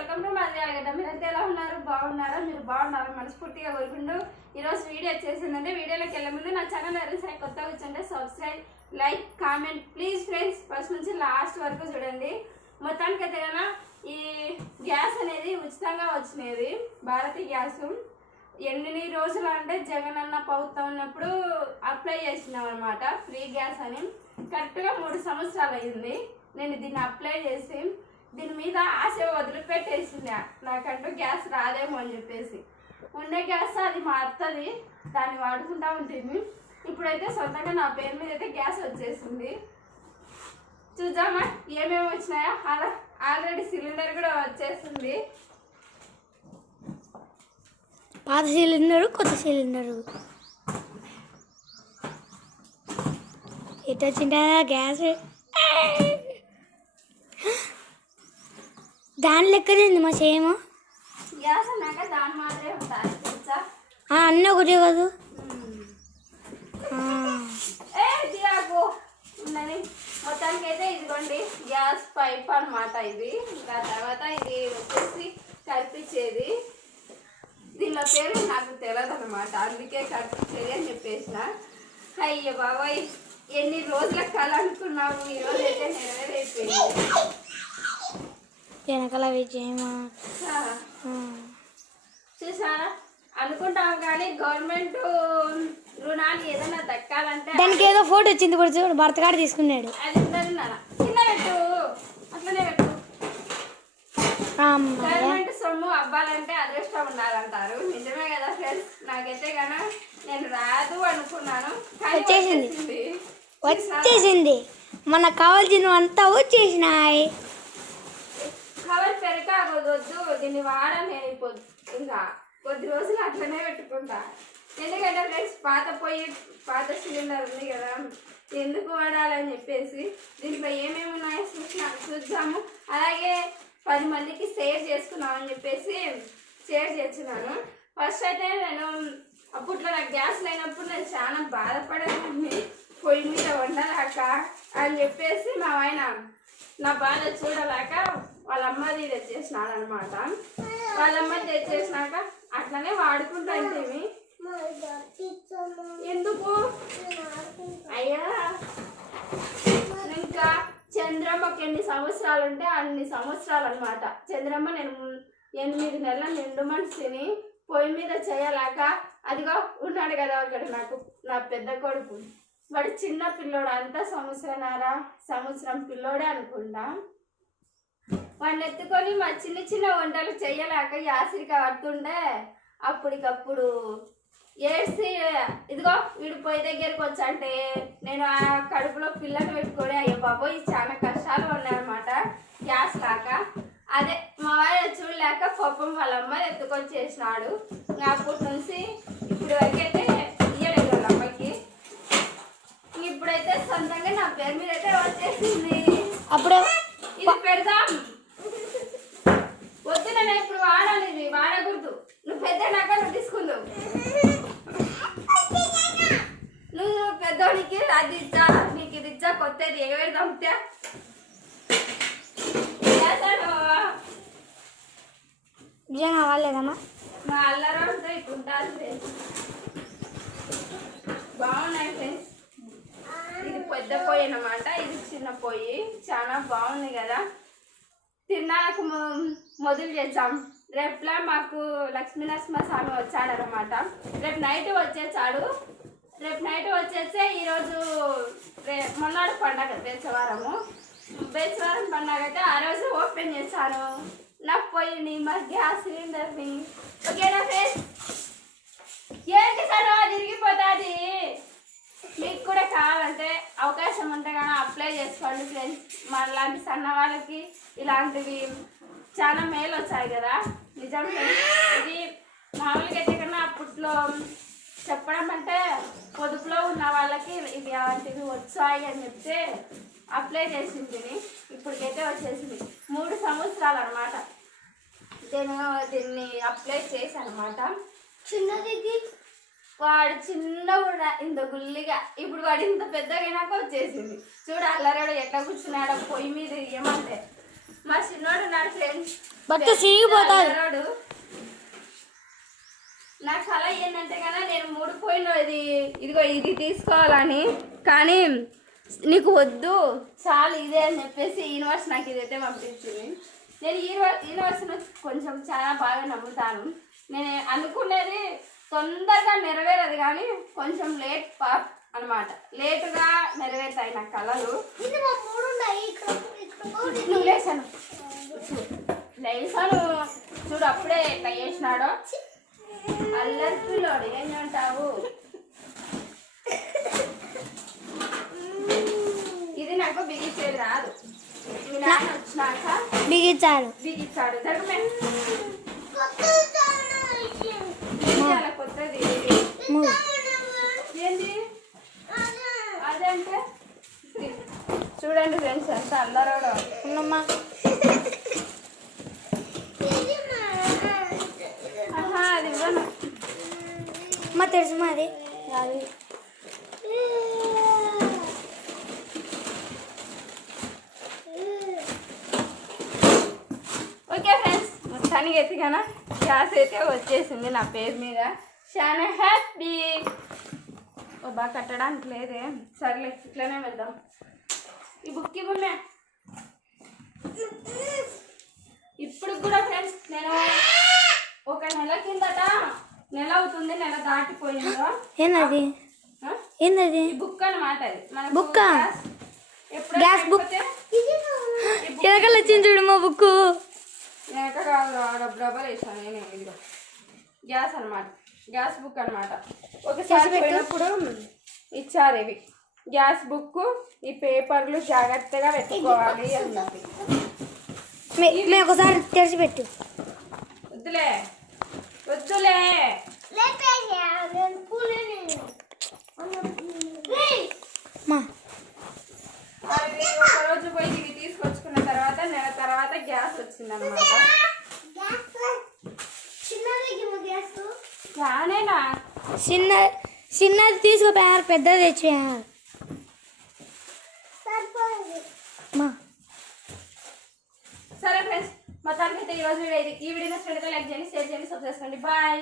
Welcome to మాది అలగడ్డ. మీరైతే ఎలా ఉన్నారు? బాగున్నారా? మీరు బాగున్నారా? మనస్ఫూర్తిగా కోరుకుంటూ ఈరోజు వీడియో వచ్చేసిందంటే వీడియోలోకి వెళ్ళే ముందు నా ఛానల్ ఎవరైనా కొత్తగా వచ్చంటే subscribe, like, comment please friends. First నుంచి లాస్ట్ వరకు చూడండి. మొత్తానికైతే కన్నా ఈ గ్యాస్ అనేది ఉచితంగా వచ్చినది, భారతీయ గ్యాస్. ఎన్ని రోజులు అంటే జగన్ అన్న ప్రభుత్వం ఉన్నప్పుడు అప్లై చేసినాం అనమాట ఫ్రీ గ్యాస్ అని. కరెక్ట్గా 3 సంవత్సరాలు అయింది నేను దీన్ని అప్లై చేసి. దీని మీద ఆశ వదిలిపెట్టేసింది, నాకంటూ గ్యాస్ రాదేమో అని చెప్పేసి. ఉండే గ్యాస్ అది మా అత్తది, దాన్ని వాడుకుంటా ఉంటుంది. ఇప్పుడైతే సొంతంగా నా పేరు మీద అయితే గ్యాస్ వచ్చేసింది. చూద్దామా ఏమేమి వచ్చినాయో. ఆల్రెడీ సిలిండర్ కూడా వచ్చేసింది. పాత సిలిండరు, కొత్త సిలిండరు ఎటు వచ్చిందా గ్యాస్? దాని లెక్కనే ఉంది మా సేమ్. గ్యాస్ అన్నాక దాని మాత్రమే ఉంటుంది తెలుసా? అన్నీ ఒకటే కాదు. ఉందని మొత్తానికి అయితే ఇదిగోండి గ్యాస్ పైప్ అనమాట ఇది. ఇంకా తర్వాత ఇది వచ్చేసి కల్పించేది. దీనిలో పేరు నాకు తెలియదు అనమాట, అందుకే కల్పించేది అని చెప్పేసిన. అయ్యో బాబాయ్, ఎన్ని రోజుల కళ అనుకున్నాము, ఈరోజు అయితే నెరవేరైపోయింది. వెనకాల విజయమా చూసారా? అనుకుంటాం కానీ గవర్నమెంట్ రుణాలు ఏదైనా దక్కాలంటే దానికి ఏదో ఫోటో వచ్చింది ఇప్పుడు చూడు, భర్త కార్డు తీసుకున్నాడు. అది కింద పెట్టు, అట్లనే పెట్టు. గవర్నమెంట్ సొమ్ము అవ్వాలంటే అదృష్టం ఉండాలంటారు. నిజమే కదా ఫ్రెండ్స్? నాకైతే కన్నా నేను రాదు అనుకున్నాను, వచ్చేసింది. మనకు కావాల్సినవంతా వచ్చేసినాయి. కవర్ పెరక వద్దు, దీన్ని వాడని అయిపోద్దు. ఇంకా కొద్ది రోజులు అట్లనే పెట్టుకుంటా. ఎందుకంటే ఫ్రెండ్స్ పాత సిలిండర్ ఉంది కదా, ఎందుకు వాడాలని చెప్పేసి దీంట్లో ఏమేమి ఉన్నాయో చూద్దాము. అలాగే 10 మందికి షేర్ చేసుకున్నామని చెప్పేసి షేర్ చేస్తున్నాను. ఫస్ట్ అయితే నేను అప్పట్లో నాకు గ్యాస్ లేనప్పుడు నేను చాలా బాధపడేదాన్ని, పొయ్యి మీద వండలేక అని చెప్పేసి మా ఆయన నా బాధ చూడలేక వాళ్ళ అమ్మది తెచ్చేసినాడు అనమాట. వాళ్ళ అమ్మది తెచ్చేసినాక అట్లనే వాడుకుంటాంటే ఎందుకు అయ్యా. ఇంకా చంద్రమ్మకి ఎన్ని సంవత్సరాలు ఉంటే అన్ని సంవత్సరాలు అనమాట. చంద్రమ్మ నేను 8 నెలల నిండు మనిషిని పొయ్యి మీద చేయలేక అదిగో ఉన్నాడు కదా అక్కడ నాకు నా పెద్ద కొడుకు. వాడు చిన్న పిల్లోడు, అంతా సంవత్సరం పిల్లోడే అనుకుంటా. వాడిని ఎత్తుకొని మా చిన్న వంటలు చెయ్యలేక యాసిరిక పడుతుండే అప్పటికప్పుడు ఏడ్చి ఇదిగో వీడు పొయ్యి దగ్గరికి వచ్చంటే నేను ఆ కడుపులో పిల్లని పెట్టుకొని అయ్యో బాబోయ్ చాలా కష్టాలు ఉన్నాయన్నమాట గ్యాస్ లాక. అదే మా వాడు చూడలేక పాపం వాళ్ళ అమ్మ ఎత్తుకొచ్చేసినాడు. అప్పటి నుంచి ఇప్పుడు వరకు అయితే ఇయ్యలేదు వాళ్ళ అమ్మకి. ఇప్పుడైతే సొంతంగా నా పేరు మీద అయితే వచ్చేసింది. అప్పుడు ఇది పెడదాం వద్దు, నేను ఇప్పుడు వాడాలి, ఇది వాడకూడదు. నువ్వు పెద్ద నాక నువ్వు తీసుకుందావు. నువ్వు పెద్దోడికి అది ఇచ్చా, నీకు ఇది ఇచ్చా, కొత్తది ఎగవేద్దాం. నిజంగా అవ్వలేదమ్మా? మా అల్లరంతో ఇప్పుడు ఉంటుంది. బాగున్నాయి ఫ్రెండ్స్. ఇది పెద్ద పొయ్యి అన్నమాట, ఇది చిన్న పొయ్యి. చాలా బాగుంది కదా. తిన్నాక మొదలు చేద్దాం. రేపులా మాకు లక్ష్మీనరసింహ స్వామి వచ్చాడనమాట. రేపు నైట్ వచ్చేసాడు. రేపు నైట్ వచ్చేస్తే ఈరోజు మొన్నడు పండగ బేసవారం పండగ అయితే ఆ రోజు ఓపెన్ చేశాను నా పొయ్యిని, మా గ్యాస్ సిలిండర్ని. ఓకేనా ఫ్రెండ్స్? ఏంటి సార్ తిరిగిపోతుంది. మీకు కూడా కావాలంటే అవకాశం ఉంటే కానీ అప్లై చేసుకోండి ఫ్రెండ్స్. మనలాంటి సన్న వాళ్ళకి ఇలాంటివి చాలా మేలు వచ్చాయి కదా. నిజం ఫ్రెండ్స్, ఇది మామూలుగా అయితే కన్నా అప్పట్లో చెప్పడం అంటే పొదుపులో ఉన్న వాళ్ళకి ఇది అలాంటివి వచ్చాయి అని చెప్తే అప్లై చేసింది. ఇప్పటికైతే వచ్చేసింది 3 సంవత్సరాలు అనమాట నేను దీన్ని అప్లై చేశాను అనమాట. చిన్నది వాడు చిన్నగా ఇంత గుల్లిగా, ఇప్పుడు వాడు ఇంత పెద్దగా వచ్చేసింది. చూడు అల్లరాడు ఎట్లా కూర్చున్నాడో పొయ్యి మీద ఏమంటే. మా చిన్నోడు ఉన్నాడు ఫ్రెండ్స్, బట్టు సిగిపోతాడు. అల్లరోడు. నా కళ ఏంటంటే కదా నేను 3 పోయిన ఇదిగో ఇది తీసుకోవాలని, కానీ నీకు వద్దు చాలు ఇదే అని చెప్పేసి యూనివర్స్ నాకు ఇదైతే పంపించింది. నేను యూనివర్స్ను కొంచెం చాలా బాగా నమ్ముతాను. నేను అనుకునేది తొందరగా నెరవేరదు కానీ కొంచెం లేట్ అనమాట, లేటుగా నెరవేరుతాయి నా కళలు. నువ్వు లేసాను చూడు అప్పుడే ఎట్లా చేసినాడో అల్లరి పిల్లోడు, ఏం అంటావు? ఇది నాకు బిగించేది రాదు, మీ నాన్న వచ్చినాక బిగించాడు జరగమే కొత్తది ఏంది అదంటే చూడండి ఫ్రెండ్స్ ఎంత అల్లరోడు ఉన్నమ్మా. అది ఇవ్వను అమ్మ తెలుసు మాది. ఓకే ఫ్రెండ్స్, మొత్తానికి ఎత్తిగానా గ్యాస్ అయితే వచ్చేసింది నా పేరు మీద. చాలా హ్యాపీ. బాగా కట్టడానికి లేదే, సర్లే ఇట్లనే వెళ్దాం. ఈ బుక్ ఇవ్వమే. ఇప్పుడు కూడా ఫ్రెండ్స్ నేను ఒక నెల కిందట, నెల అవుతుంది, నెల దాటిపోయిందో. ఏందది ఏందది? ఈ బుక్ అన్నమాట. అది మన బుక్, గ్యాస్ బుక్. ఎనకలు వచ్చింది చూడు మా బుక్. వెనక కాదు, డబ్బులు వేసాను నేను. ఇదిగో గ్యాస్ అనమాట, గ్యాస్ బుక్ అనమాట. ఒకసారి పెట్టినప్పుడు ఇచ్చారు ఇవి గ్యాస్ బుక్, ఈ పేపర్లు జాగ్రత్తగా పెట్టుకోవాలి అని చెప్పి. మేము ఒకసారి తెరిచిపెట్టు. వద్దులే వద్దులే ఒకరోజు పోయి ఇవి తీసుకొచ్చుకున్న తర్వాత నెల తర్వాత గ్యాస్ వచ్చింది అనమాట. చిన్నది తీసుకుపోయారు, పెద్దది తెచ్చిపోయారు. సరే ఫ్రెండ్స్, మొత్తానికి అయితే ఈరోజు ఈ వీడియో నచ్చినట్లయితే లైక్ చేయండి, షేర్ చేయండి, సబ్స్క్రైబ్ చేసుకోండి. బాయ్.